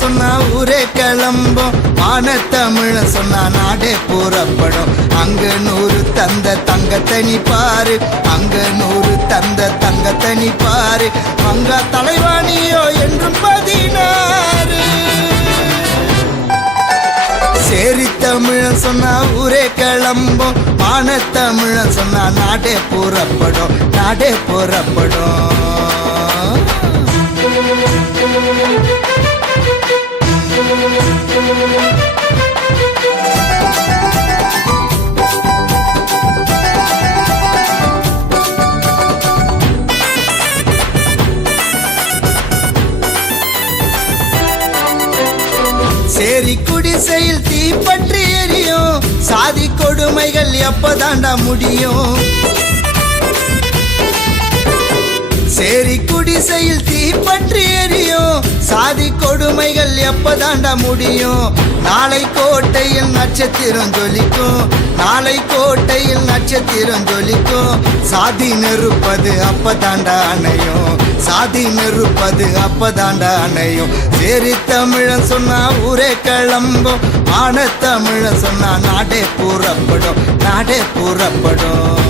சொன்னா ஊரே கிளம்பும், மானத்தமிழ சொன்னா நாடே புறப்படும். அங்க 100 தந்த தங்கத்தனி பாரு, அங்க 100 தந்த தங்கத்தனி பாரு. அங்க தலைவாணியோ என்றும் 16. சேரி தமிழ சொன்னா ஊரே கிளம்பும், மானத்தமிழ சொன்னா நாடே புறப்படும், நாடே புறப்படும். சேரி குடிசையில் தீப்பற்றி எரியும், சாதி கொடுமைகள் எப்பதாண்டா முடியும்? சேரி குடிசையில் தீப்பற்றி எரியும், சாதி கொடுமைகள் எப்பதாண்டா முடியும்? நாளை கோட்டையில் நட்சத்திரம் ஜொலிக்கும், நாளை கோட்டையில் நட்சத்திரம் ஜொலிக்கும். சாதி நெருப்பது அப்பதாண்டா அணையும், சாதி நெருப்பது அப்பதாண்டா அணையும். சேரி தமிழன் சொன்னா ஊரே கிளம்பும், மானத்தமிழ சொன்னா நாடே புறப்படும், நாடே புறப்படும்.